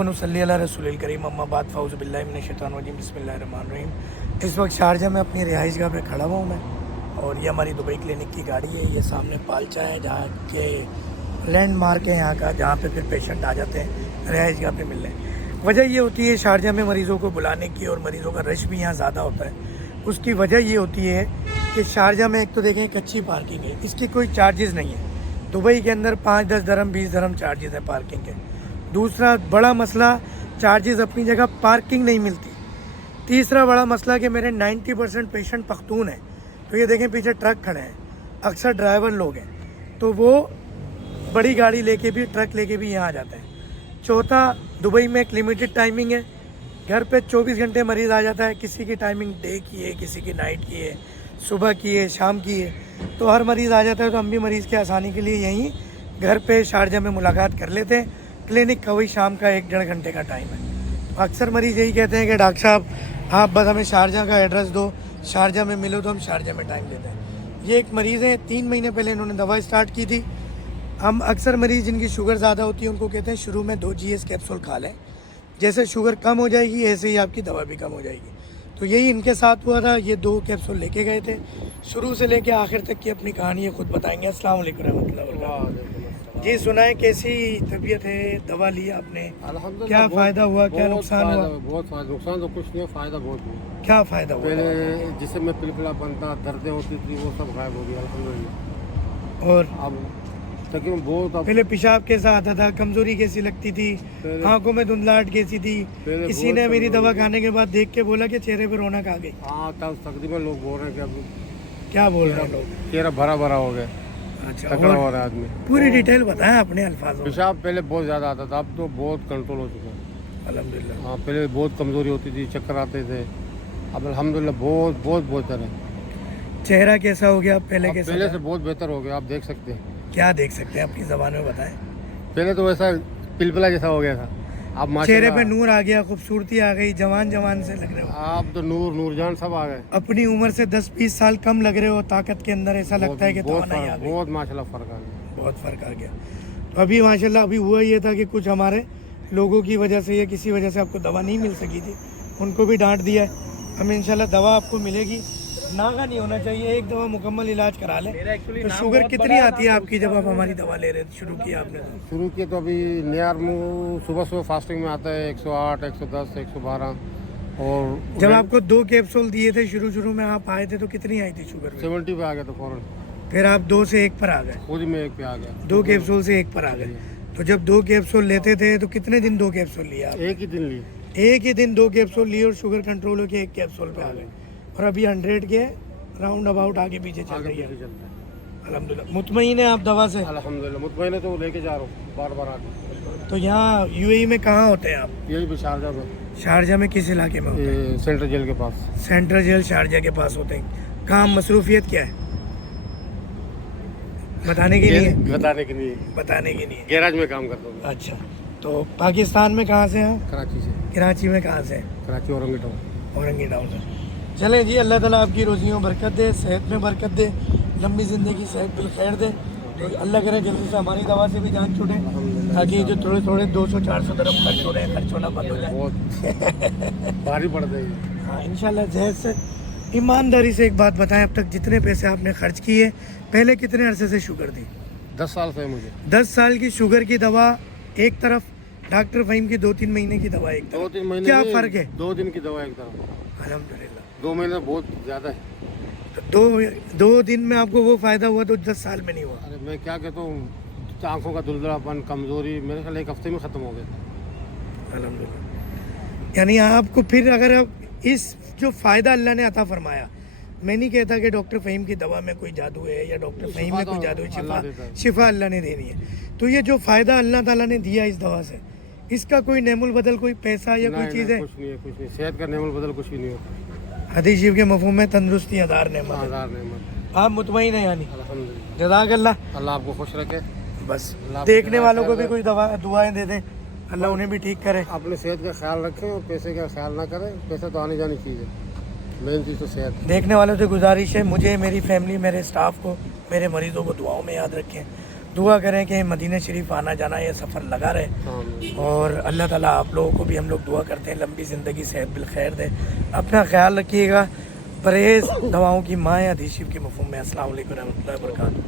व नसल्ली अला रसूलिल करीम अम्मा बाद फ़ाउज़ु बिल्लाहि मिनश शैतानिर रजीम बिस्मिल्लाहिर्रहमानिर्रहीम। इस वक्त शारजा में अपनी रिहाइशगाह पे खड़ा हुआ हूँ मैं, और ये हमारी दुबई क्लिनिक की गाड़ी है। ये सामने पालचा है जहाँ के लैंडमार्क है यहाँ का, जहाँ पे फिर पेशेंट आ जाते हैं रिहाइशगाह पे मिलने। वजह ये होती है शारजा में मरीज़ों को बुलाने की, और मरीज़ों का रश भी यहाँ ज़्यादा होता है। उसकी वजह ये होती है कि शारजा में एक तो देखें कच्ची पार्किंग है, इसकी कोई चार्जेस नहीं है। दुबई के अंदर 5-10 दरम 20 दरम चार्जेस है पार्किंग के। दूसरा बड़ा मसला, चार्जेस अपनी जगह, पार्किंग नहीं मिलती। तीसरा बड़ा मसला कि मेरे 90% पेशेंट पख्तून हैं, तो ये देखें पीछे ट्रक खड़े हैं, अक्सर ड्राइवर लोग हैं, तो वो बड़ी गाड़ी लेके भी, ट्रक लेके भी यहाँ आ जाते हैं। चौथा, दुबई में एक लिमिटेड टाइमिंग है, घर पे 24 घंटे मरीज़ आ जाता है। किसी की टाइमिंग डे की है, किसी की नाइट की है, सुबह की है, शाम की है, तो हर मरीज़ आ जाता है। तो हम भी मरीज़ की आसानी के लिए यहीं घर पे शारजा में मुलाकात कर लेते हैं। क्लिनिक का वही शाम का 1-1.5 घंटे का टाइम है। अक्सर मरीज़ यही कहते हैं कि डॉक्टर साहब आप बस हमें शारजा का एड्रेस दो, शारजा में मिलो, तो हम शारजा में टाइम देते हैं। ये एक मरीज़ है, 3 महीने पहले इन्होंने दवा स्टार्ट की थी। हम अक्सर मरीज़ जिनकी शुगर ज़्यादा होती है उनको कहते हैं शुरू में 2 GS कैप्सूल खा लें, जैसे शुगर कम हो जाएगी ऐसे ही आपकी दवा भी कम हो जाएगी। तो यही इनके साथ हुआ था। ये 2 कैप्सूल लेके गए थे, शुरू से लेके आखिर तक की अपनी कहानी ये खुद बताएंगे। अस्सलाम वालेकुम रहमतुल्लाहि व बरकातहू। जी सुनाएं, कैसी तबीयत है? दवा लिया आपने, क्या फ़ायदा हुआ, क्या नुकसान हुआ? बहुत फ़ायदा, नुकसान तो कुछ नहीं है, फ़ायदा बहुत हुआ। क्या फ़ायदा हुआ? पहले जिससे मैं पिलपिला बनता, दर्दें होती थी, वो सब गायब हो गया अल्हम्दुलिल्लाह। और अब तकरीबन बहुत, अब पहले पेशाब कैसा आता था, कमज़ोरी कैसी लगती थी, आंखों में धुंधलाहट कैसी थी? किसी ने मेरी दवा खाने के बाद देख के बोला कि चेहरे पर रौनक आ गई। हाँ, तब तकरीबन लोग बोल रहे हैं कि अब क्या बोल रहे हैं लोग? चेहरा भरा भरा हो गया, अच्छा, तकड़ा हो रहा है आदमी। पूरी डिटेल बताएं अपने अल्फाजों में। पेशाब पहले बहुत ज़्यादा आता था, अब तो बहुत कंट्रोल हो चुका है अल्हम्दुलिल्लाह। हाँ, पहले बहुत कमज़ोरी होती थी, चक्कर आते थे, अब अल्हम्दुलिल्लाह बहुत बहुत बेहतर है। चेहरा कैसा हो गया पहले अब कैसा पहले था? से बहुत बेहतर हो गया, आप देख सकते हैं। क्या देख सकते हैं अपनी ज़बान में बताएं। पहले तो वैसा पिलपिला जैसा हो गया था, अब चेहरे माशाल्लाह पे नूर आ गया, खूबसूरती आ गई, जवान जवान से लग रहे हो। आप तो नूरजान सब आ गए। अपनी उम्र से 10-20 साल कम लग रहे हो, ताकत के अंदर ऐसा लगता है कि बहुत तवानाई आ फर्क, गई। बहुत माशाल्लाह फ़र्क आ गया। बहुत फ़र्क आ गया। तो अभी माशाल्लाह अभी हुआ ये था कि कुछ हमारे लोगों की वजह से या किसी वजह से आपको दवा नहीं मिल सकी थी, उनको भी डांट दिया है। हमें इंशाल्लाह दवा आपको मिलेगी, नागा नहीं होना चाहिए, एक दवा मुकम्मल इलाज करा लें। तो शुगर कितनी आती है आपकी जब आप हमारी दवा ले रहे थे? शुरू किया आपने तो? शुरू किए तो अभी नियर सुबह सुबह फास्टिंग में आता है 108, 110, 112। और जब आपको 2 कैप्सूल दिए थे शुरू में आप आए थे तो कितनी आई थी शुगर? 70 पे आ गया तो फौरन फिर आप 2 से 1 पर आ गए? खुद में 1 पे आ गया, 2 कैप्सूल से 1 पर आ गए। तो जब 2 कैप्सूल लेते थे तो कितने दिन 2 कैप्सूल लिया? एक ही दिन लिए, एक ही दिन 2 कैप्सूल लिए और शुगर कंट्रोल होकर 1 कैप्सूल पे आ गए, और अभी 100 के राउंड अबाउट आगे पीछे चल रही है। चलता है अल्हम्दुलिल्लाह। मुतमईन है आप दवा से? अल्हम्दुलिल्लाह। मुतमईन है तो लेके जा रहा हूँ बार बार आके। तो यहाँ UAE में कहाँ होते हैं आप? यही भी शारजा में, शारजा में किस इलाके में होते हैं? सेंट्रल जेल के पास। सेंट्रल जेल शारजा के पास होते हैं। काम मसरूफियत क्या है बताने के लिए? बताने के लिए, बताने की नहीं है। गैराज में काम करता हूँ। अच्छा, तो पाकिस्तान में कहाँ से हैं? कराची से। कराची में कहाँ से? कराची औरंगी टाउन। औरंगी टाउन से। चलें जी, अल्लाह ताला आपकी रोज़ियों में बरकत दे, सेहत में बरकत दे, लंबी ज़िंदगी सेहत बिल खैर दे। तो अल्लाह करे जल्दी से हमारी दवा से भी जान छूटे, ताकि जो थोड़े थोड़े 200-400 दरम खर्च हो रहे हैं, खर्च होना बंद हो जाए। बहुत भारी पड़ जाएगी। हाँ इंशाल्लाह। जहद से ईमानदारी से एक बात बताएं, अब तक जितने पैसे आपने खर्च किए, पहले कितने अरसे से शुगर थी? 10 साल से मुझे। 10 साल की शुगर की दवा एक तरफ, डॉक्टर फ़हीम की 2-3 महीने की दवा एक तरफ। 2-3 महीने, क्या फ़र्क है? 2 दिन की दवा एक तरफ, अल्हम्दुलिल्लाह। 2 महीने बहुत ज़्यादा है। तो 2 दिन में आपको वो फ़ायदा हुआ तो 10 साल में नहीं हुआ? अरे मैं क्या कहता हूँ, आँखों का धुंधलापन, कमज़ोरी मेरे ख्याल 1 हफ्ते में ख़त्म हो गया था। अल्हम्दुलिल्लाह। यानी आपको फिर अगर अब इस जो फ़ायदा अल्लाह ने अता फरमाया, मैं नहीं कहता कि डॉक्टर फ़हीम की दवा में कोई जादू है या डॉक्टर फ़हीम में कोई जादू है, शिफा अल्लाह ने देनी है। तो ये जो फ़ायदा अल्लाह ताला ने दिया इस दवा से, इसका कोई नेमुल बदल, कोई पैसा या कोई चीज़ है? कुछ नहीं है, कुछ नहीं। सेहत का नेमुल बदल कुछ भी नहीं होता। हदीस शरीफ के मफ़हूम में तंदुरुस्ती हज़ार नेमत है। 1000 नेमत। आप मुतमईन हैं यानी? अल्हम्दुलिल्लाह। जज़ाकल्लाह। अल्लाह आपको खुश रखे। बस अल्लाह देखने आपको वालों को ख्याल भी कोई दवा दुआएं दे दें, अल्लाह उन्हें भी ठीक करे। अपने सेहत का ख्याल रखें और पैसे का ख्याल ना करें। पैसा तो आने जानी चीज़ है, मेन चीज़ तो सेहत। देखने वालों से गुजारिश है, मुझे, मेरी फैमिली, मेरे स्टाफ को, मेरे मरीज़ों को दुआओं में याद रखें। दुआ करें कि मदीना शरीफ आना जाना ये सफ़र लगा रहे और अल्लाह ताला आप लोगों को भी हम लोग दुआ करते हैं लंबी ज़िंदगी सेहत बिलखैर दे। अपना ख्याल रखिएगा, परहेज़ दवाओं की माँ हदीस शरीफ के मफ़हूम में। अस्सलाम वालेकुम रहमतुल्लाहि व बरकातहू।